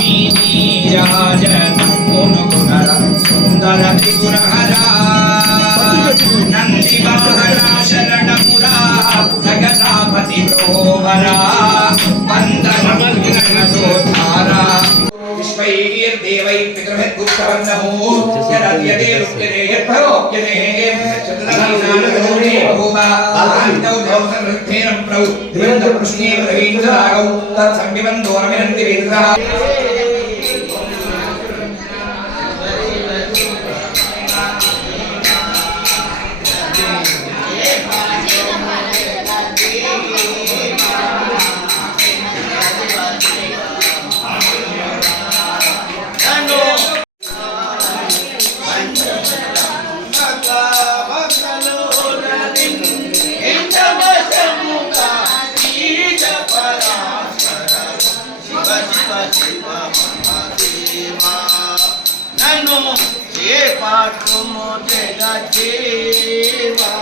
స్వామి నీరాజనమునుగుణర సుందర త్రిపురహరా నంది వాహన జగదాపతి ప్రోవరా విశ్వైర్దేవై రుక్యతే ప్రౌ రమినంతి వీంద్రా నన్ను ఏ పాఠము జగదేవా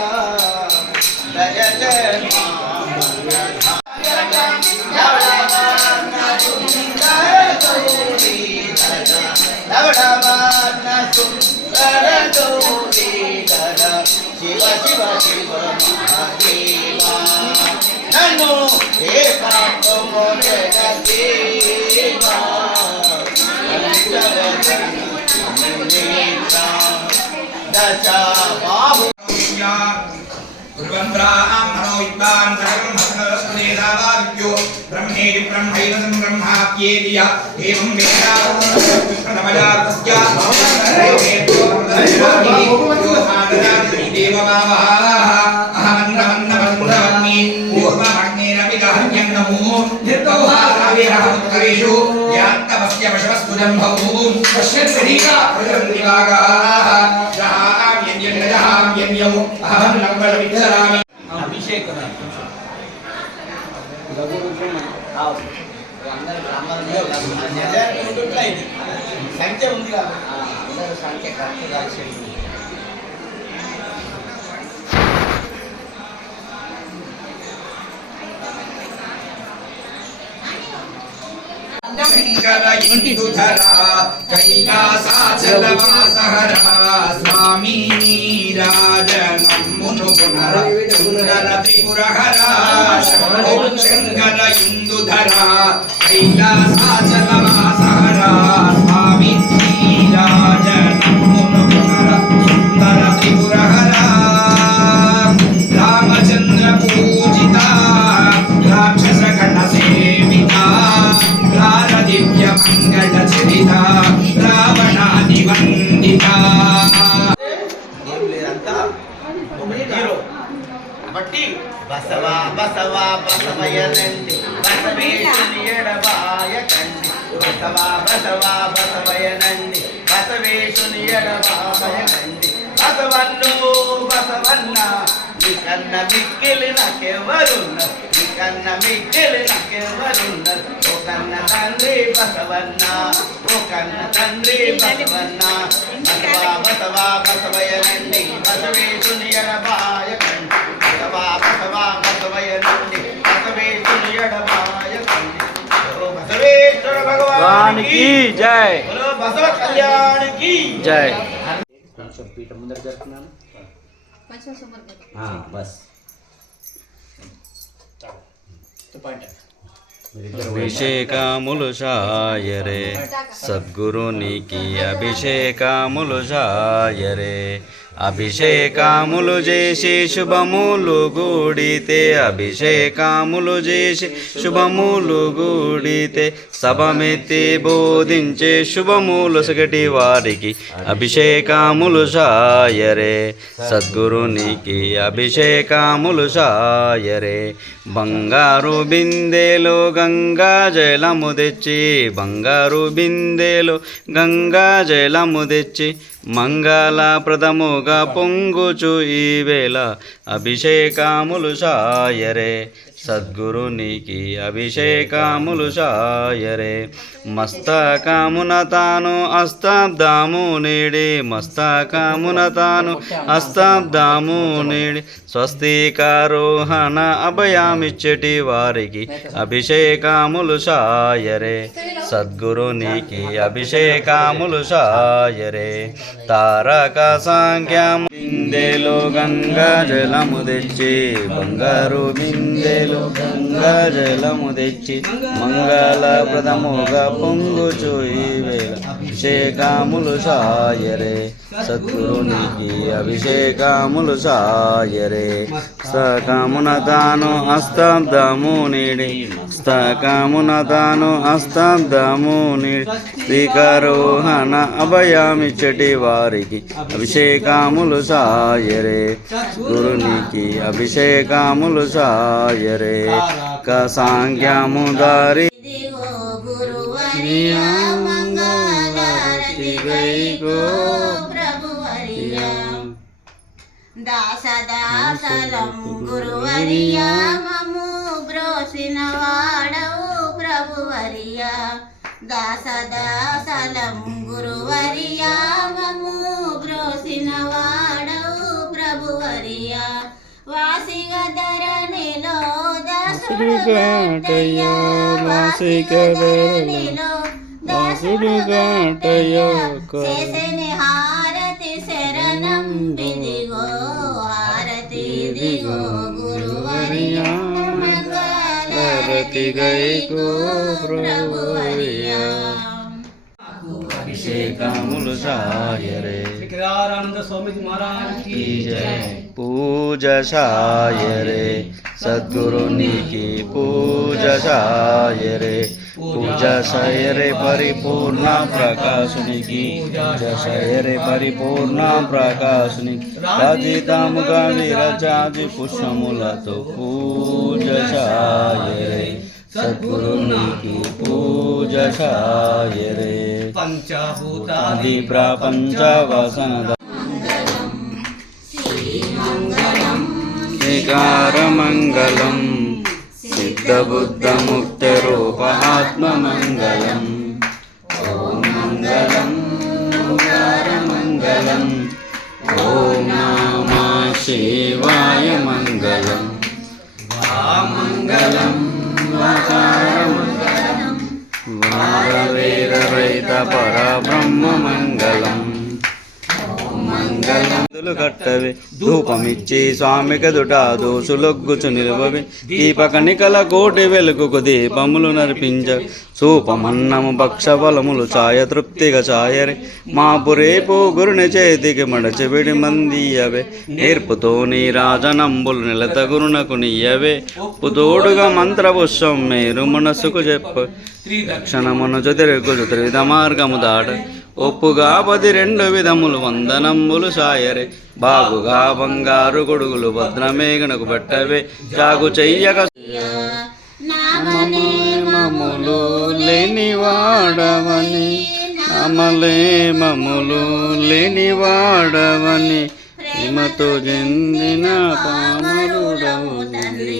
జయ జయ శివ శివ శివ మహాదేవా నన్ను ఏ పాపము దశ బాబు బ్రహ్మేది బ్రహ్మైనదం బ్రహ్మాప్యేదియ ఏం వేదాస్తమయార్తస్య అహమన్నమన్నమన్నమన్మి పూర్వమగ్నేరపి గహన్యం నమో నిర్గౌహారావిరహముత్కరేషు యాత్తమస్య వశవస్తు జంభూ పశ్యన్మహీకా ప్రజందివాగాः జహామ్యన్యజహామ్యన్యౌ అహం నంబర విచ్చరామి అభిషేకం సంఖ్య ఉంది కాబట్టి సంఖ్య కరెక్ట్ కలిసి శంకరయుధరా కైలాసాచలవాసహరా స్వామి నీరాజనమ్మును పునర సుందర త్రిపురహరా శంకరయుందుధరా కైలాసాచలవాసహరా బసవా బసవా బసవయనండి బసవేశుని ఎడబాయకండి బసవా బసవా బసవయనండి బసవేశుని ఎడబాయకండి బసవన్ను బసవన్న నీ కన్న మిక్కిలి నాకెవరున్నారు నీ కన్న మిక్కిలి నాకెవరున్నారు ఓ కన్న తండ్రి బసవన్న ఓ కన్న తండ్రి బసవన్న. బసవా బసవా బసవయనండి బసవేశుని ఎడబాయకండి బసవేశ్వర భగవానికి జై బలో బసవ కళ్యాణికి జై కొంచెం పీట ముందర జరుపుతున్నాను కొంచెం సుమర్ గారు. బస్ మీరిద్దరు అభిషేకములు సాయరే సద్గురునికి అభిషేకములు సాయరే అభిషేకాములు చేసి శుభములు గూడితే అభిషేకాములు చేసి శుభములు గూడితే సభమెత్తి బోధించే శుభములు సగటి వారికి అభిషేకాములు సాయరే. సద్గురునికి అభిషేకాములు సాయరే. బంగారు బిందెలో గంగా జలము తెచ్చి బంగారు బిందెలో గంగా జలము తెచ్చి మంగళప్రదముగా పొంగుచు ఈవేళ అభిషేకాములు సాయరే. సద్గురునికి అభిషేకాములు సాయరే మస్తకామున తాను అస్తాబ్దాము నేడి మస్తకామున తాను అస్తాబ్దాము నేడి. స్వస్తికారోహణ అభయామిచ్చటి వారికి అభిషేకాములు సాయరే సద్గురునికి అభిషేకాములు సాయరే తారక సాంఖ్యము బిందెలో గంగా జలము తెచ్చి బంగారు బిందెలు గంగాజలము తెచ్చి మంగళప్రదముగా పొంగుచు ఈ వేళ. అభిషేకములు సాయరే. సద్గురునికి అభిషేకములు సాయరే. స్తకమున తాను అస్తాబ్దము నీడి స్తకమున తాను అస్తాబ్దము నీడి. శ్రీకారోహణ అభయామిచ్చటి వారికి అభిషేకములు సాయరే. గురునికి అభిషేకములు సాయరే. కసాంఖ్యము దారి గో దాసదాసలం గురువర్య మము బ్రోసిన వాడవు ప్రభువర్య. దాసదాసలం గురువర్య మము బ్రోసిన వాడవు ప్రభువర్య వాసిగ ధరణిలో దాసుడు వాసిగ ధరణిలో దాసుడు గాటయ్యా చేసని హారతి శరణం విదిగో హారతిదిగో గురువరియా మంగళారతి గైకో ప్రభువరియా అభిషేకములు సాయరే శ్రీ కేదారానంద స్వామి మహారాజ్ కీ జయ पूजसाय रे। सद्गुरुनि की पूजसाय रे। पूजा रे परिपूर्ण प्रकाशनि की पूजा सैरे परिपूर्ण प्रकाशनि रजितामुगानि रजादि पुष्पमुलतो पूजसाय रे। सद्गुरुनि की पूजसाय रे। पञ्चभूतादि प्रपञ्चवसन సిద్ధబుద్ధముక్తరూప ఆత్మమంగళం మంగళందులు కట్టవి ధూపమిచ్చి స్వామికి దుట దోసులొగ్గుచు నిలువవి. దీపకణికల కోటి వెలుగుకు దీపములు నర్పించ. సూపమన్నము భక్షఫలములు ఛాయ తృప్తిగా ఛాయరి మాపు రేపు గురుని చేతికి మడచెవిడి మందియవే నేర్పుతో నీ రాజనంబులు నిలత గురునకు నీయవే. పుతోడుగా మంత్రపుష్పం మేరు మనసుకు చెప్ప. క్షణమును చతురకు చతుర్విధ మార్గము దాట. ఒప్పుగా పది రెండు విధములు వందనంబులు సాయరే. బాగుగా బంగారు గొడుగులు భద్రమేఘనకు పెట్టవే. జాగు చెయ్యక మములు లేని వాడవని నమలే మములు లేని వాడవని హిమతో చెందిన పామరుడవు తండ్రి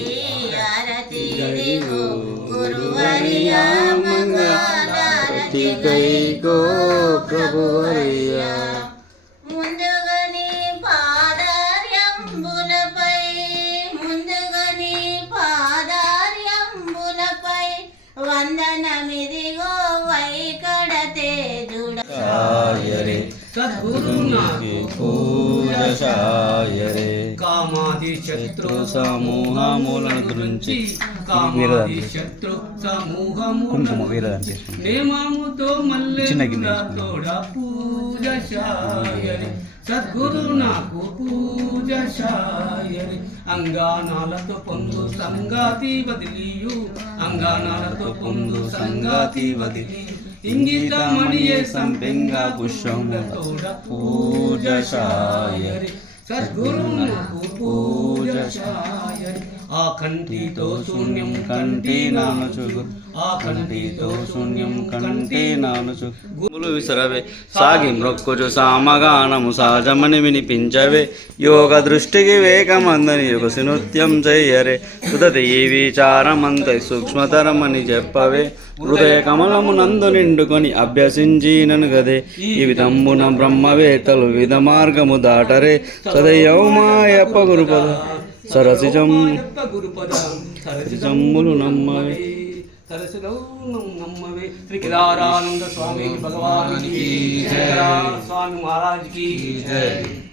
ఆరతి ఇదిగో గురువర్య మంగళారతి గైగో ప్రభువయ్యా ముందుగా నీ పాదార్యంబులపై ముందుగా నీ పాదార్యంబులపై వందనమిదిగో వైకడ తేజుడ సాయరే. సద్గురునాథు. పూజ సాయరే కామాది శత్రు శత్రు సమూహములను గురించి కామాది శత్రు సమూహము కుంకుమ వీరదాన్ని నేమముతో మల్లె తోడ పూజ శాయరి సద్గురు నాకు పూజ అంగానాలతో పొందు సంగాతి వదిలియు. అంగానాలతో పొందు సంగాతి వదిలి ఇంగితమణియే సంపెంగ పుష్పములతోడ ఆ కంటితో శూన్యం కంటి ఆ కంటితో శూన్యం కంటే నానుచు గుములు విసరవే. సాగి మ్రొక్కుచు సామగానము సహజమని వినిపించవే. యోగ దృష్టికి వేగమందని యుగసి నృత్యం చెయ్యరే. సుదతి ఈ విచారమంత సూక్ష్మతరమని చెప్పవే. హృదయ కమలము నందు నిండుకొని అభ్యసించినను గదే ఈ విధంబున బ్రహ్మవేత్తలు విధ మార్గము దాటరే. సదయమాయప్ప గురుపద. సరసిజం సరసిజమ్ములు నమ్మవే. నమ్మవే. శ్రీ కేదారానంద స్వామి భగవాన్ స్వామి మహారాజ్కి జయ.